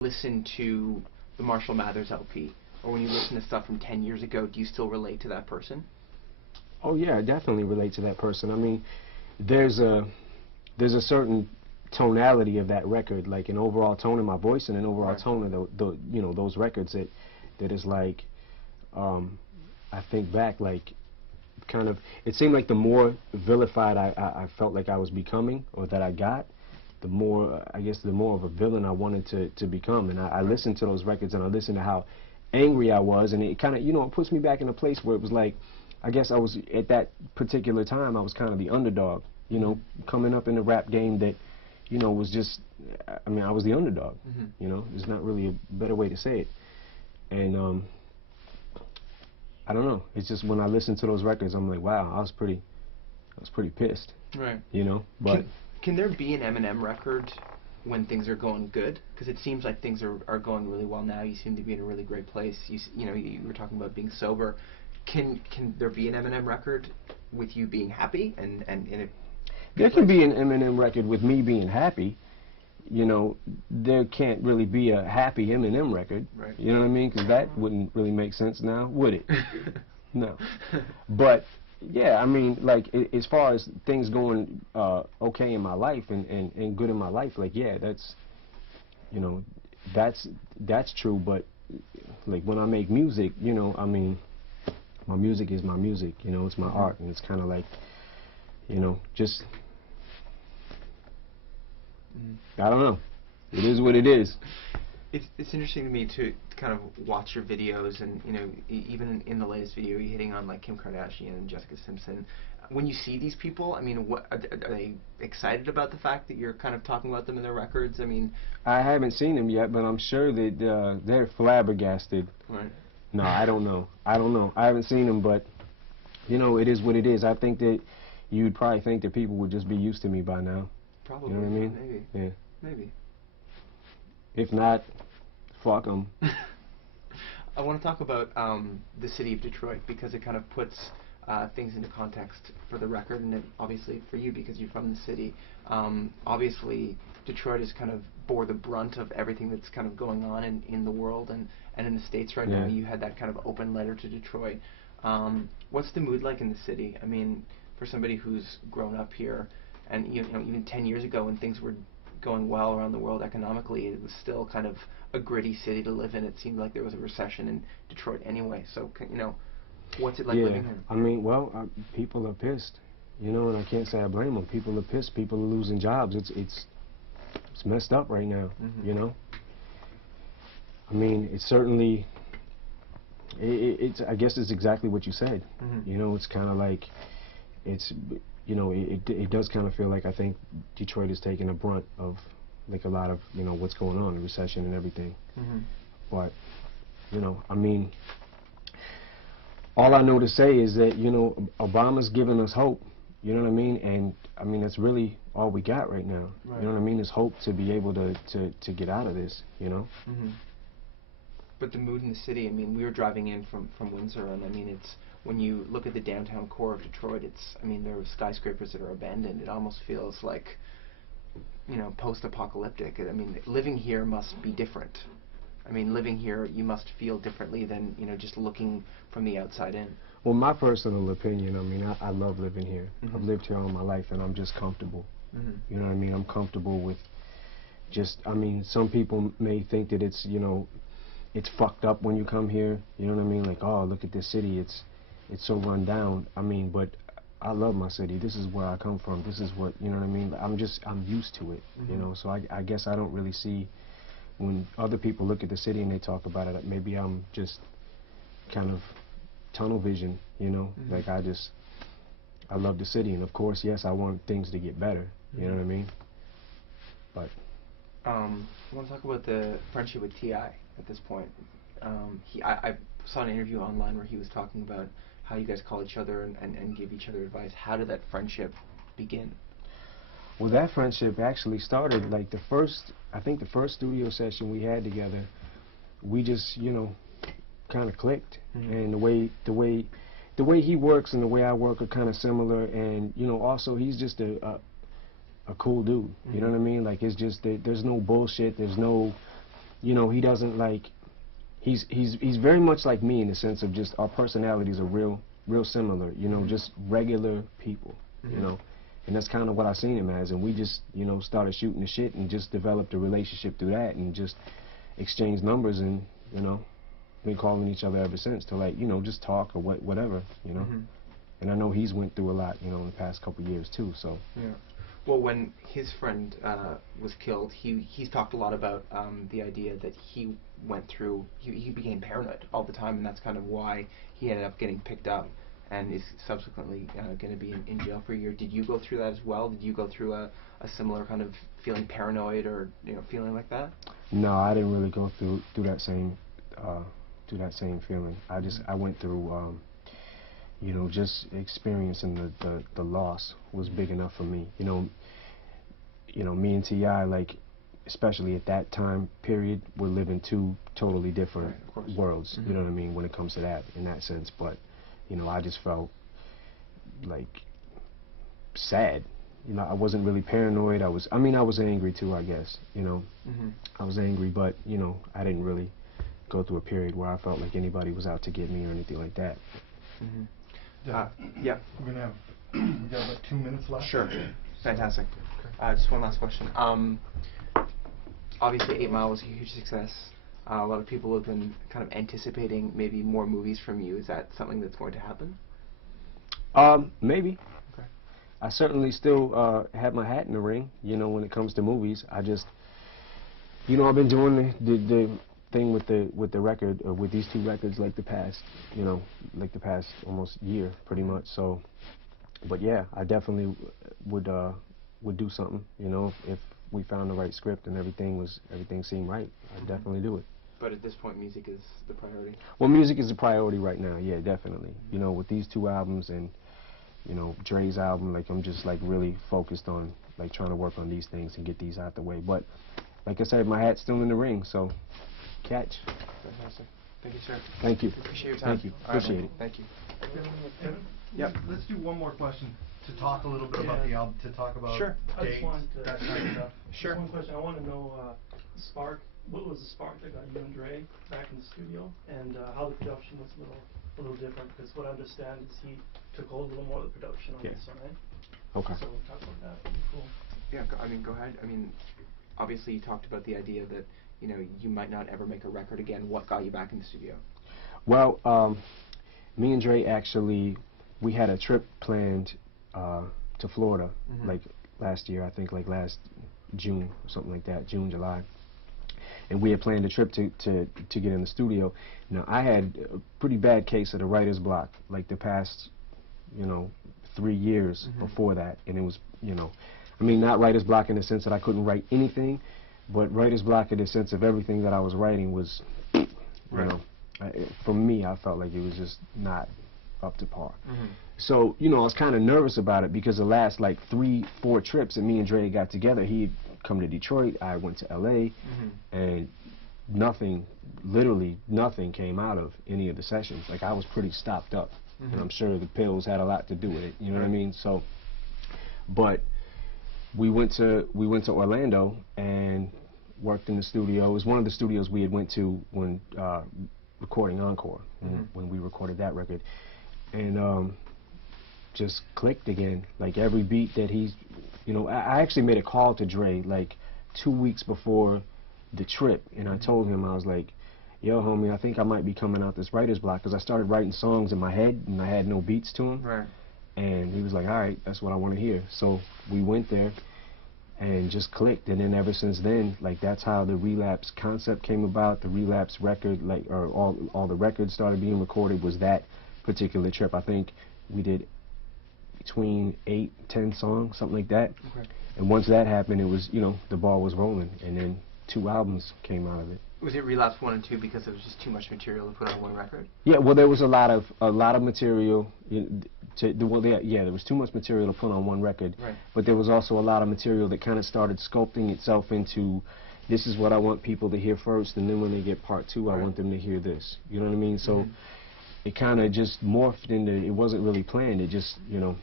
listen to the Marshall Mathers LP, or when you listen to stuff from 10 years ago, do you still relate to that person? Oh yeah, I definitely relate to that person. I mean, there's a certain tonality of that record, like an overall tone in my voice and an overall tone of those records that is like, I think back, like, kind of, it seemed like the more vilified I felt like I was becoming, or that I got, the more, I guess, the more of a villain I wanted to become. And I listened to those records, and I listened to how angry I was, and it kind of, it puts me back in a place where it was like, I guess I was, at that particular time, I was kind of the underdog, coming up in the rap game that, was just, I mean, I was the underdog, there's not really a better way to say it. And, I don't know, it's just when I listen to those records, I'm like, wow, I was pretty pissed. Right. But can there be an Eminem record when things are going good? Because it seems like things are going really well now. You seem to be in a really great place. You were talking about being sober. Can there be an Eminem record with you being happy and in a there can be an Eminem record with me being happy. There can't really be a happy Eminem record. Right. You know what I mean? Because that wouldn't really make sense now, would it? No. But yeah, I mean, like, as far as things going okay in my life and good in my life, like, yeah, that's, that's true. But like when I make music, I mean, my music is my music. It's my art, and it's kind of like, just. I don't know. It is what it is. It's interesting to me to kind of watch your videos, and even in the latest video, you're hitting on like Kim Kardashian and Jessica Simpson. When you see these people, I mean, what are they excited about the fact that you're kind of talking about them in their records? I mean, I haven't seen them yet, but I'm sure that they're flabbergasted. Right. No, I don't know. I haven't seen them, but it is what it is. I think that you'd probably think that people would just be used to me by now. Probably. You know what I mean? Maybe. Yeah. Maybe. If not, fuck them. I want to talk about the city of Detroit, because it kind of puts things into context for the record, and then obviously for you because you're from the city. Obviously, Detroit has kind of bore the brunt of everything that's kind of going on in the world and in the States right now. You had that kind of open letter to Detroit. What's the mood like in the city? I mean, for somebody who's grown up here, and even 10 years ago when things were going well around the world economically, it was still kind of a gritty city to live in. It seemed like there was a recession in Detroit anyway. So, what's it like living here? I mean, well, people are pissed, and I can't say I blame them. People are pissed. People are losing jobs. It's messed up right now, I mean, it's certainly, I guess it's exactly what you said. It's kind of like, it does kind of feel like I think Detroit is taking a brunt of like a lot of what's going on, the recession and everything. But I mean, all I know to say is that Obama's giving us hope. You know what I mean? And I mean, that's really all we got right now. Right. You know what I mean? Is hope to be able to get out of this. But the mood in the city, I mean, we were driving in from Windsor, and I mean, it's, when you look at the downtown core of Detroit, I mean, there are skyscrapers that are abandoned. It almost feels like, post-apocalyptic. I mean, living here must be different. I mean, living here, you must feel differently than, just looking from the outside in. Well, my personal opinion, I mean, I love living here. I've lived here all my life, and I'm just comfortable. You know what I mean? I'm comfortable with just, I mean, some people may think that it's, it's fucked up when you come here. You know what I mean? Like, oh, look at this city. It's so run down. I mean, but I love my city. This is where I come from. This is what, you know what I mean? I'm used to it, So I guess I don't really see, when other people look at the city and they talk about it, maybe I'm just kind of tunnel vision, Like I love the city, and of course, yes, I want things to get better. You know what I mean? But I want to talk about the friendship with T.I. at this point. I saw an interview online where he was talking about how you guys call each other and give each other advice. How did that friendship begin? Well, that friendship actually started like I think the first studio session we had together, we just, kind of clicked. And the way he works and the way I work are kind of similar, and also he's just a cool dude. You know what I mean? Like, it's just there's no bullshit. There's no you know, he doesn't like, he's very much like me in the sense of just our personalities are real similar, you know, just regular people, you know. And that's kind of what I seen him as, and we just, you know, started shooting the shit and just developed a relationship through that and just exchanged numbers and, you know, been calling each other ever since to, like, you know, just talk or whatever, you know. And I know he's went through a lot, you know, in the past couple years too, so. Yeah. Well, when his friend was killed, he's talked a lot about the idea that he went through, he became paranoid all the time, and that's kind of why he ended up getting picked up and is subsequently going to be in jail for a year. Did you go through that as well? Did you go through a similar kind of feeling paranoid or, you know, feeling like that? No, I didn't really go through that same feeling. I went through you know, just experiencing the loss was big enough for me. You know, me and T.I., like, especially at that time period, we're living two totally different worlds, you know what I mean, when it comes to that, in that sense. But, you know, I just felt, like, sad. You know, I wasn't really paranoid. I was angry too, I guess, you know. I was angry, but, you know, I didn't really go through a period where I felt like anybody was out to get me or anything like that. Yeah. We're gonna have we got about 2 minutes left. Sure. Fantastic. Just one last question. Obviously, 8 Mile was a huge success. A lot of people have been kind of anticipating maybe more movies from you. Is that something that's going to happen? Maybe. Okay. I certainly still have my hat in the ring, you know, when it comes to movies. I just, you know, I've been doing the thing with the record, with these 2 records, like the past, you know, like the past almost year, pretty much. So, but yeah, I definitely would do something, you know, if we found the right script and everything seemed right. I'd definitely do it. But at this point, music is the priority? Well, music is the priority right now, yeah, definitely. You know, with these 2 albums and, you know, Dre's album, like, I'm just, like, really focused on, like, trying to work on these things and get these out the way. But, like I said, my hat's still in the ring, so catch. Fantastic. Thank you, sir. Thank you. Appreciate your time. Thank you. All right, Appreciate it. Thank you. Yep. Let's do one more question to talk a little bit about the album, to talk about Sure. dates, that kind of stuff. Sure. Just one question. I want to know spark. What was the spark that got you and Dre back in the studio, and how the production was a little different? Because what I understand is he took hold a little more of the production on this one, right? Okay. So talk about that. That'd be cool. Yeah. I mean, go ahead. I mean, obviously, you talked about the idea that, you know, you might not ever make a record again. What got you back in the studio? Well, me and Dre actually, we had a trip planned to Florida, like last year, I think, like last June, or something like that, June, July. And we had planned a trip to get in the studio. Now, I had a pretty bad case of the writer's block, like the past, you know, 3 years before that. And it was, you know, I mean, not writer's block in the sense that I couldn't write anything, but writer's block in the sense of everything that I was writing was, you know, for me, I felt like it was just not up to par. So, you know, I was kind of nervous about it because the last, like, 3-4 trips that me and Dre got together, he'd come to Detroit, I went to L.A., and nothing, literally nothing came out of any of the sessions. Like, I was pretty stopped up, and I'm sure the pills had a lot to do with it, you know what I mean? So, but we went to Orlando and worked in the studio. It was one of the studios we had went to when recording Encore, when we recorded that record, and just clicked again. Like, every beat that he's, you know, I actually made a call to Dre like 2 weeks before the trip, and I told him, I was like, yo, homie, I think I might be coming out this writer's block, because I started writing songs in my head and I had no beats to them. Right. And he was like, all right, that's what I want to hear. So we went there and just clicked, and then ever since then, like, that's how the Relapse concept came about. The Relapse record, like, or all the records started being recorded, was that particular trip. I think we did between 8-10 songs, something like that. Okay. And once that happened, it was, you know, the ball was rolling, and then 2 albums came out of it. Was it Relapse 1 and 2 because it was just too much material to put on one record? Yeah, well, there was a lot of material. There was too much material to put on one record. Right. But there was also a lot of material that kind of started sculpting itself into, this is what I want people to hear first, and then when they get part 2, I want them to hear this. You know what I mean? So it kind of just morphed into, it wasn't really planned. It just, you know,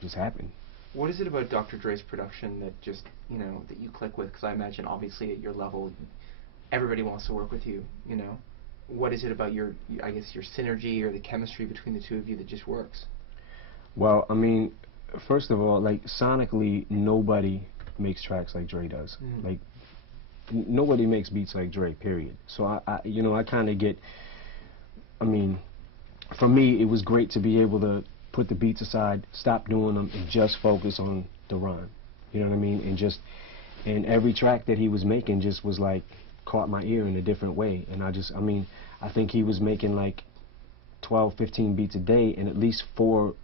just happened. What is it about Dr. Dre's production that just, you know, that you click with? Because I imagine, obviously, at your level, everybody wants to work with you, you know? What is it about I guess, your synergy or the chemistry between the two of you that just works? Well, I mean, first of all, like, sonically, nobody makes tracks like Dre does. Like, nobody makes beats like Dre, period. So, you know, I kind of get, I mean, for me, it was great to be able to put the beats aside, stop doing them, and just focus on the rhyme. You know what I mean? And every track that he was making just was like, caught my ear in a different way. And I mean, I think he was making like 12, 15 beats a day, and at least four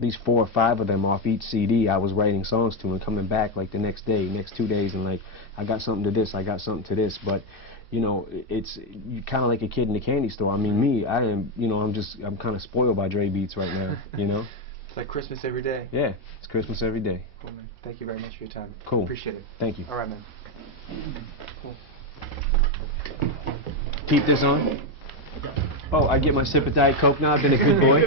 or five of them off each CD I was writing songs to and coming back like the next day, next 2 days, and like, I got something to this, I got something to this. But you know, it's kind of like a kid in a candy store. I mean, me, I am, you know, I'm kind of spoiled by Dre beats right now, you know? It's like Christmas every day. Yeah, it's Christmas every day. Cool, man. Thank you very much for your time. Cool. Appreciate it. Thank you. All right, man. Cool. Keep this on. Oh, I get my sip of Diet Coke now. I've been a good boy.